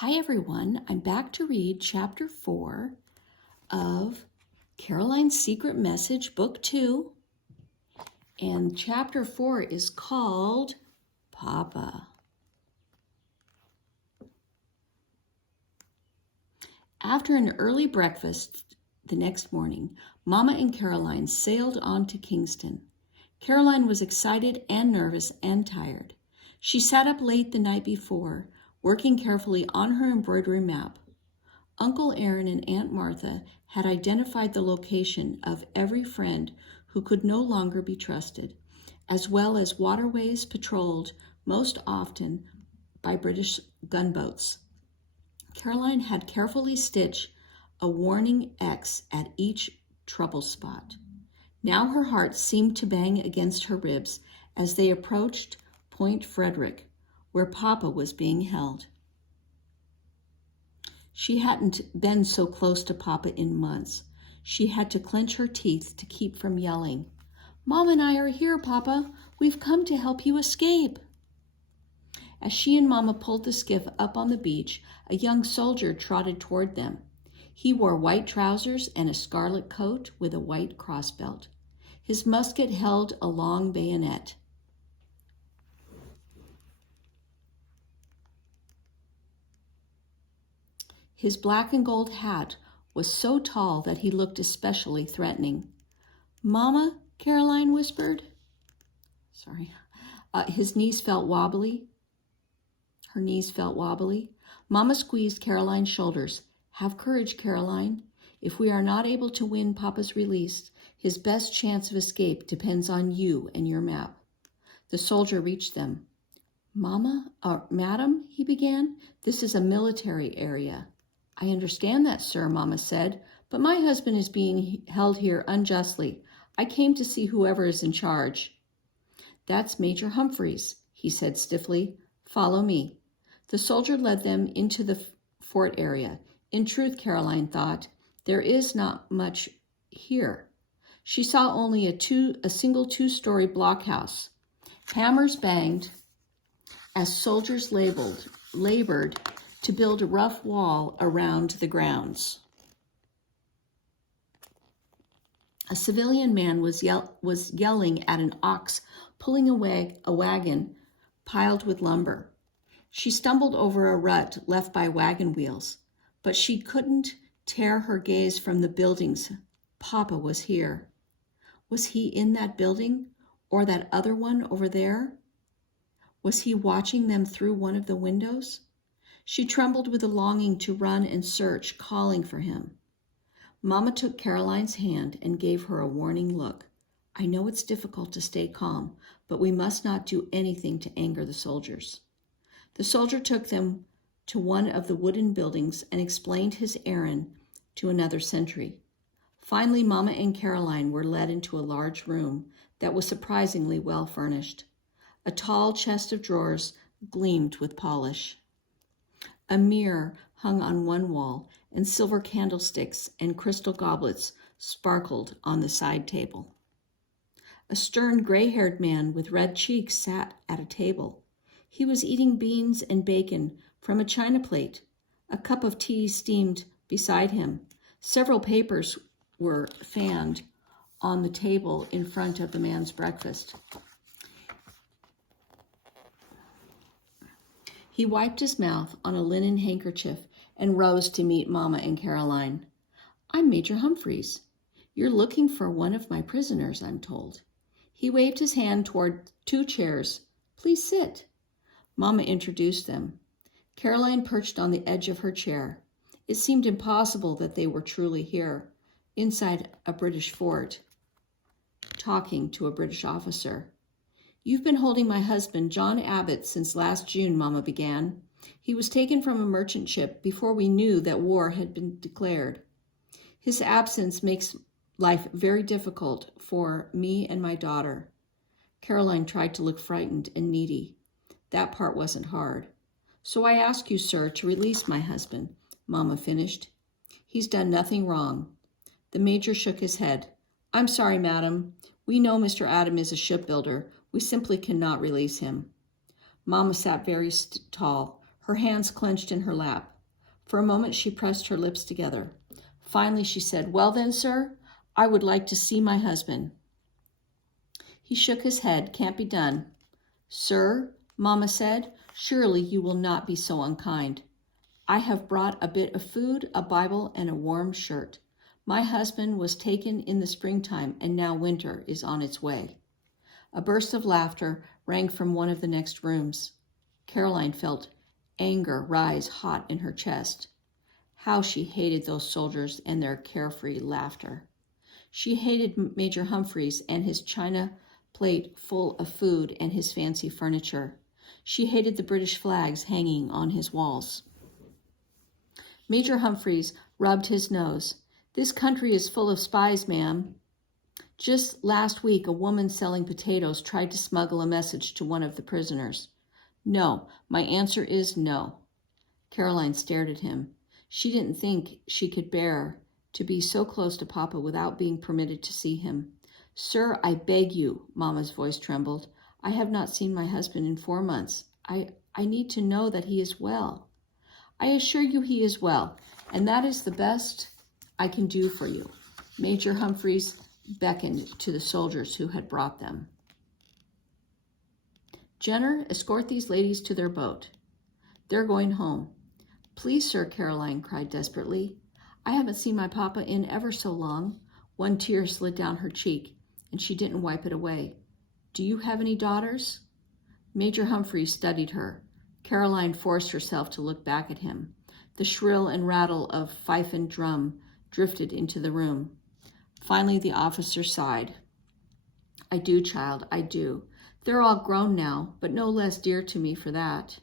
Hi everyone, I'm back to read Chapter 4 of Caroline's Secret Message, Book 2. And Chapter 4 is called Papa. After an early breakfast the next morning, Mama and Caroline sailed on to Kingston. Caroline was excited and nervous and tired. She sat up late the night before, working carefully on her embroidery map. Uncle Aaron and Aunt Martha had identified the location of every friend who could no longer be trusted, as well as waterways patrolled most often by British gunboats. Caroline had carefully stitched a warning X at each trouble spot. Now her heart seemed to bang against her ribs as they approached Point Frederick, where Papa was being held. She hadn't been so close to Papa in months. She had to clench her teeth to keep from yelling, "Mom and I are here, Papa. We've come to help you escape." As she and Mama pulled the skiff up on the beach, a young soldier trotted toward them. He wore white trousers and a scarlet coat with a white crossbelt. His musket held a long bayonet. His black and gold hat was so tall that he looked especially threatening. "Mama," Caroline whispered. His knees felt wobbly. Her knees felt wobbly. Mama squeezed Caroline's shoulders. "Have courage, Caroline. If we are not able to win Papa's release, his best chance of escape depends on you and your map." The soldier reached them. "Madam," he began, "this is a military area." "I understand that, sir," Mama said, "but my husband is being held here unjustly. I came to see whoever is in charge." "That's Major Humphreys," he said stiffly. "Follow me." The soldier led them into the fort area. In truth, Caroline thought, there is not much here. She saw only a single two-story blockhouse. Hammers banged as soldiers labored to build a rough wall around the grounds. A civilian man was yelling at an ox pulling a wagon piled with lumber. She stumbled over a rut left by wagon wheels, but she couldn't tear her gaze from the buildings. Papa was here. Was he in that building or that other one over there? Was he watching them through one of the windows? She trembled with a longing to run and search, calling for him. Mama took Caroline's hand and gave her a warning look. "I know it's difficult to stay calm, but we must not do anything to anger the soldiers." The soldier took them to one of the wooden buildings and explained his errand to another sentry. Finally, Mama and Caroline were led into a large room that was surprisingly well furnished. A tall chest of drawers gleamed with polish. A mirror hung on one wall, and silver candlesticks and crystal goblets sparkled on the side table. A stern, gray-haired man with red cheeks sat at a table. He was eating beans and bacon from a china plate. A cup of tea steamed beside him. Several papers were fanned on the table in front of the man's breakfast. He wiped his mouth on a linen handkerchief and rose to meet Mama and Caroline. "I'm Major Humphreys. You're looking for one of my prisoners, I'm told." He waved his hand toward two chairs. "Please sit." Mama introduced them. Caroline perched on the edge of her chair. It seemed impossible that they were truly here, inside a British fort, talking to a British officer. "You've been holding my husband, John Abbott, since last June," Mama began. "He was taken from a merchant ship before we knew that war had been declared. His absence makes life very difficult for me and my daughter." Caroline tried to look frightened and needy. That part wasn't hard. "So I ask you, sir, to release my husband," Mama finished. "He's done nothing wrong." The major shook his head. "I'm sorry, madam. We know Mr. Adam is a shipbuilder. We simply cannot release him." Mama sat very tall. Her hands clenched in her lap. For a moment she pressed her lips together. Finally she said, "Well then, sir, I would like to see my husband." He shook his head. "Can't be done." "Sir," Mama said, "surely you will not be so unkind. I have brought a bit of food, a Bible, and a warm shirt. My husband was taken in the springtime, and now winter is on its way." A burst of laughter rang from one of the next rooms. Caroline felt anger rise hot in her chest. How she hated those soldiers and their carefree laughter. She hated Major Humphreys and his china plate full of food and his fancy furniture. She hated the British flags hanging on his walls. Major Humphreys rubbed his nose. "This country is full of spies, ma'am. Just last week, a woman selling potatoes tried to smuggle a message to one of the prisoners." "No, my answer is no." Caroline stared at him. She didn't think she could bear to be so close to Papa without being permitted to see him. "Sir, I beg you," Mama's voice trembled. "I have not seen my husband in 4 months. I need to know that he is well." "I assure you he is well, and that is the best I can do for you." Major Humphreys beckoned to the soldiers who had brought them. "Jenner, escort these ladies to their boat. They're going home." "Please, sir," Caroline cried desperately. "I haven't seen my papa in ever so long." One tear slid down her cheek, and she didn't wipe it away. "Do you have any daughters?" Major Humphreys studied her. Caroline forced herself to look back at him. The shrill and rattle of fife and drum drifted into the room. Finally, the officer sighed. "I do, child, I do. They're all grown now, but no less dear to me for that."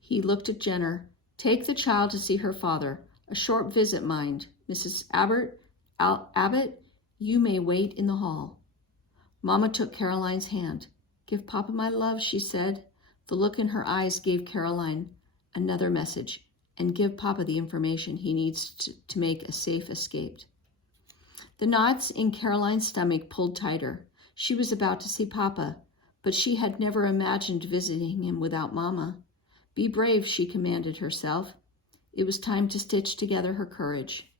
He looked at Jenner. "Take the child to see her father. A short visit, mind. Mrs. Abbott, you may wait in the hall." Mama took Caroline's hand. "Give Papa my love," she said. The look in her eyes gave Caroline another message, and give Papa the information he needs to make a safe escape. The knots in Caroline's stomach pulled tighter. She was about to see Papa, but she had never imagined visiting him without Mama. "Be brave," she commanded herself. It was time to stitch together her courage.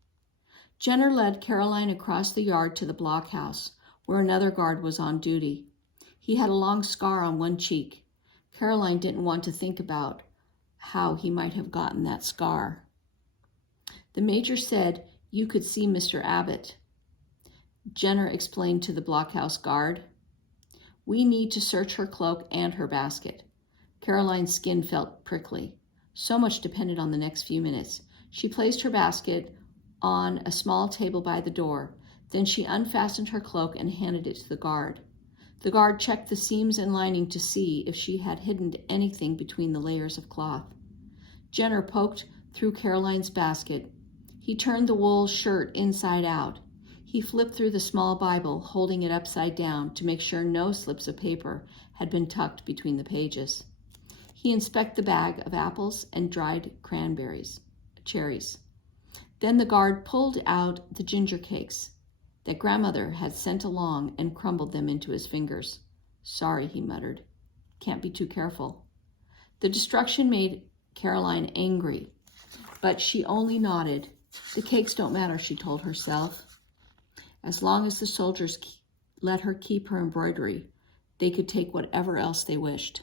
Jenner led Caroline across the yard to the blockhouse, where another guard was on duty. He had a long scar on one cheek. Caroline didn't want to think about how he might have gotten that scar. The major said you could see Mr. Abbott. Jenner explained to the blockhouse guard. "We need to search her cloak and her basket." Caroline's skin felt prickly. So much depended on the next few minutes. She placed her basket on a small table by the door. Then she unfastened her cloak and handed it to the guard. The guard checked the seams and lining to see if she had hidden anything between the layers of cloth. Jenner poked through Caroline's basket. He turned the wool shirt inside out. He flipped through the small Bible, holding it upside down to make sure no slips of paper had been tucked between the pages. He inspected the bag of apples and dried cherries. Then the guard pulled out the ginger cakes that grandmother had sent along and crumbled them into his fingers. "Sorry," he muttered. "Can't be too careful." The destruction made Caroline angry, but she only nodded. The cakes don't matter, she told herself. As long as the soldiers let her keep her embroidery, they could take whatever else they wished.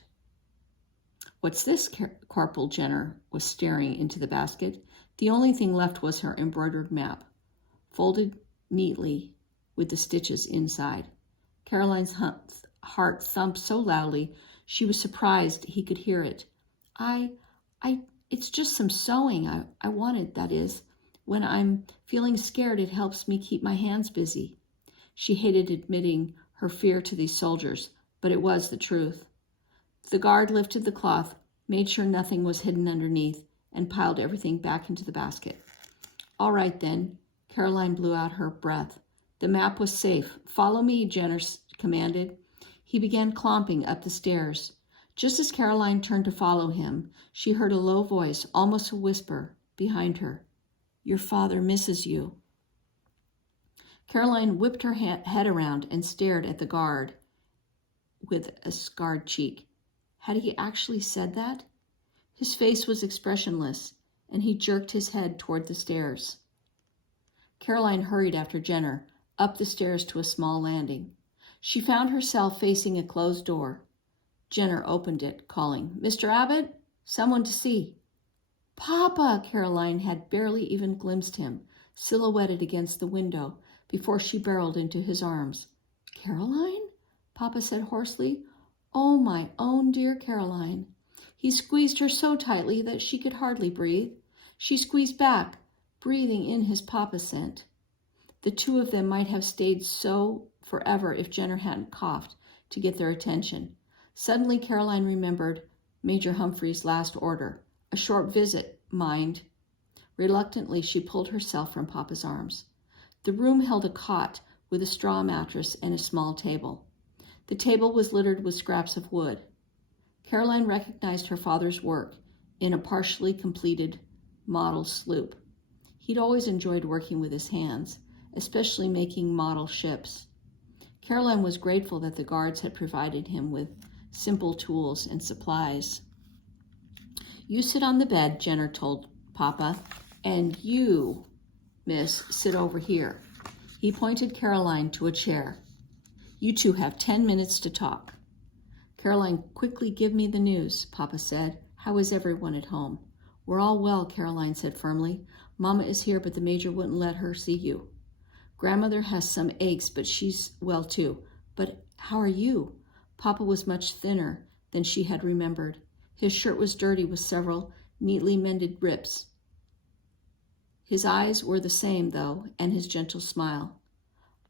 "What's this?" Corporal Jenner was staring into the basket. The only thing left was her embroidered map, folded neatly with the stitches inside. Caroline's heart thumped so loudly she was surprised he could hear it. It's just some sewing I wanted, that is. When I'm feeling scared, it helps me keep my hands busy." She hated admitting her fear to these soldiers, but it was the truth. The guard lifted the cloth, made sure nothing was hidden underneath, and piled everything back into the basket. "All right, then." Caroline blew out her breath. The map was safe. "Follow me," Jenner commanded. He began clomping up the stairs. Just as Caroline turned to follow him, she heard a low voice, almost a whisper, behind her. "Your father misses you." Caroline whipped her head around and stared at the guard with a scarred cheek. Had he actually said that? His face was expressionless, and he jerked his head toward the stairs. Caroline hurried after Jenner, up the stairs to a small landing. She found herself facing a closed door. Jenner opened it, calling, "Mr. Abbott? Someone to see." "Papa!" Caroline had barely even glimpsed him, silhouetted against the window, before she barreled into his arms. "Caroline?" Papa said hoarsely. "Oh, my own dear Caroline." He squeezed her so tightly that she could hardly breathe. She squeezed back, breathing in his papa scent. The two of them might have stayed so forever if Jenner hadn't coughed to get their attention. Suddenly Caroline remembered Major Humphreys' last order. A short visit, mind. Reluctantly, she pulled herself from Papa's arms. The room held a cot with a straw mattress and a small table. The table was littered with scraps of wood. Caroline recognized her father's work in a partially completed model sloop. He'd always enjoyed working with his hands, especially making model ships. Caroline was grateful that the guards had provided him with simple tools and supplies. "You sit on the bed," Jenner told Papa, "and you, miss, sit over here." He pointed Caroline to a chair. "You two have 10 minutes to talk." "Caroline, quickly give me the news," Papa said. "How is everyone at home?" "We're all well," Caroline said firmly. "Mama is here, but the Major wouldn't let her see you. Grandmother has some aches, but she's well too. But how are you?" Papa was much thinner than she had remembered. His shirt was dirty with several neatly mended rips. His eyes were the same, though, and his gentle smile.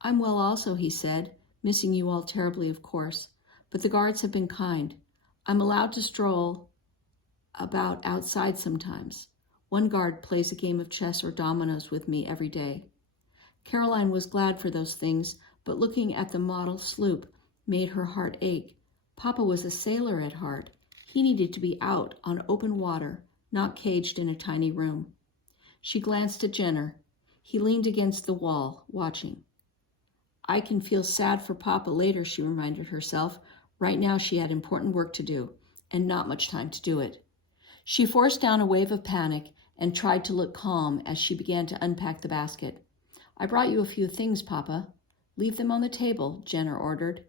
"I'm well also," he said, "missing you all terribly, of course. But the guards have been kind. I'm allowed to stroll about outside sometimes. One guard plays a game of chess or dominoes with me every day." Caroline was glad for those things, but looking at the model sloop made her heart ache. Papa was a sailor at heart. He needed to be out on open water, not caged in a tiny room. She glanced at Jenner. He leaned against the wall, watching. "I can feel sad for Papa later," she reminded herself. Right now she had important work to do, and not much time to do it. She forced down a wave of panic and tried to look calm as she began to unpack the basket. "I brought you a few things, Papa." "Leave them on the table," Jenner ordered.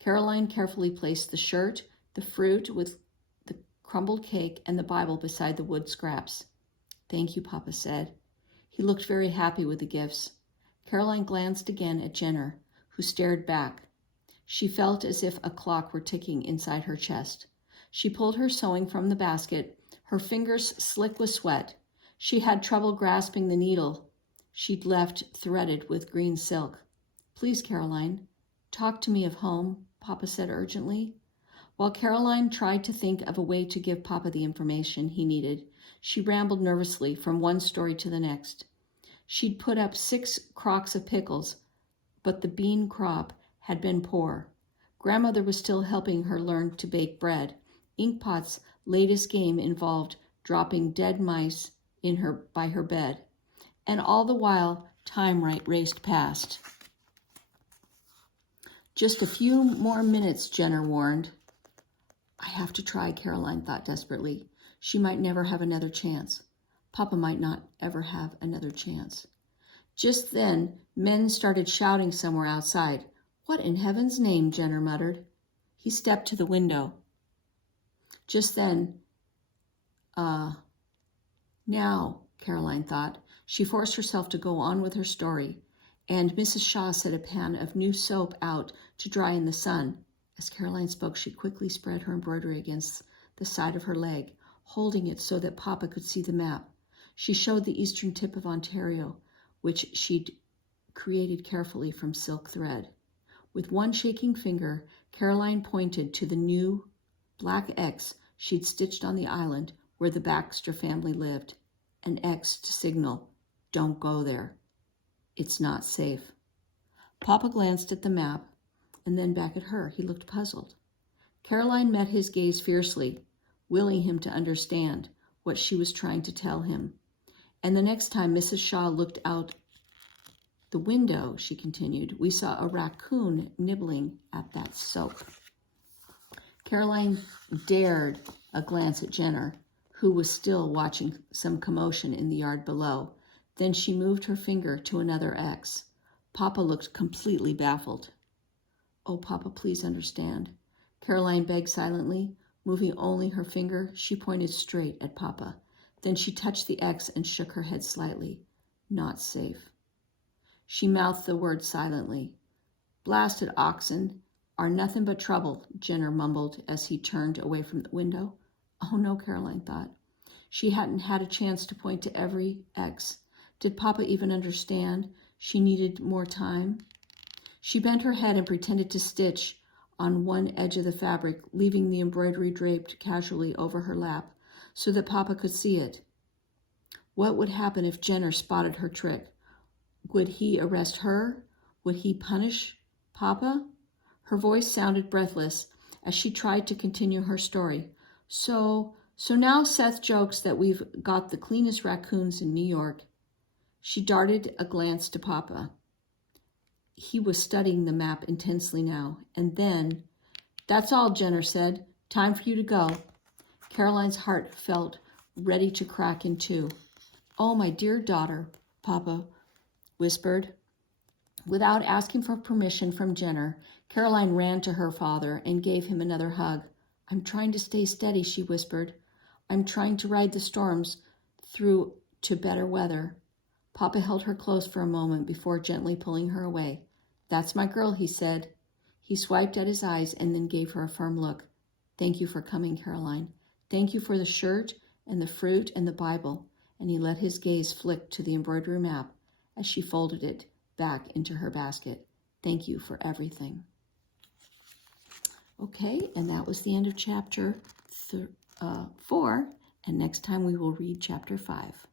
Caroline carefully placed the shirt, the fruit with the crumbled cake, and the Bible beside the wood scraps. "Thank you," Papa said. He looked very happy with the gifts. Caroline glanced again at Jenner, who stared back. She felt as if a clock were ticking inside her chest. She pulled her sewing from the basket, her fingers slick with sweat. She had trouble grasping the needle she'd left threaded with green silk. "Please, Caroline, talk to me of home," Papa said urgently. While Caroline tried to think of a way to give Papa the information he needed, she rambled nervously from one story to the next. She'd put up 6 crocks of pickles, but the bean crop had been poor. Grandmother was still helping her learn to bake bread. Inkpot's latest game involved dropping dead mice by her bed. And all the while, time raced past. "Just a few more minutes," Jenner warned. "I have to try," Caroline thought desperately. She might never have another chance. Papa might not ever have another chance. Just then, men started shouting somewhere outside. "What in heaven's name?" Jenner muttered. He stepped to the window. Just then, now, Caroline thought. She forced herself to go on with her story, and Mrs. Shaw set a pan of new soap out to dry in the sun. As Caroline spoke, she quickly spread her embroidery against the side of her leg, holding it so that Papa could see the map. She showed the eastern tip of Ontario, which she'd created carefully from silk thread. With one shaking finger, Caroline pointed to the new black X she'd stitched on the island where the Baxter family lived. An X to signal, "Don't go there. It's not safe." Papa glanced at the map and then back at her. He looked puzzled. Caroline met his gaze fiercely, willing him to understand what she was trying to tell him. "And the next time Mrs. Shaw looked out the window," she continued, "we saw a raccoon nibbling at that soap." Caroline dared a glance at Jenner, who was still watching some commotion in the yard below. Then she moved her finger to another X. Papa looked completely baffled. "Oh, Papa, please understand." Caroline begged silently. Moving only her finger, she pointed straight at Papa. Then she touched the X and shook her head slightly. "Not safe." She mouthed the word silently. "Blasted oxen are nothing but trouble," Jenner mumbled as he turned away from the window. Oh no, Caroline thought. She hadn't had a chance to point to every X. Did Papa even understand? She needed more time. She bent her head and pretended to stitch on one edge of the fabric, leaving the embroidery draped casually over her lap so that Papa could see it. What would happen if Jenner spotted her trick? Would he arrest her? Would he punish Papa? Her voice sounded breathless as she tried to continue her story. So now Seth jokes that we've got the cleanest raccoons in New York." She darted a glance to Papa. He was studying the map intensely now. And then, "That's all," Jenner said. "Time for you to go." Caroline's heart felt ready to crack in two. "Oh, my dear daughter," Papa whispered. Without asking for permission from Jenner, Caroline ran to her father and gave him another hug. "I'm trying to stay steady," she whispered. "I'm trying to ride the storms through to better weather." Papa held her close for a moment before gently pulling her away. "That's my girl," he said. He swiped at his eyes and then gave her a firm look. "Thank you for coming, Caroline. Thank you for the shirt and the fruit and the Bible." And he let his gaze flick to the embroidery map as she folded it back into her basket. "Thank you for everything." Okay, and that was the end of chapter 4. And next time we will read chapter 5.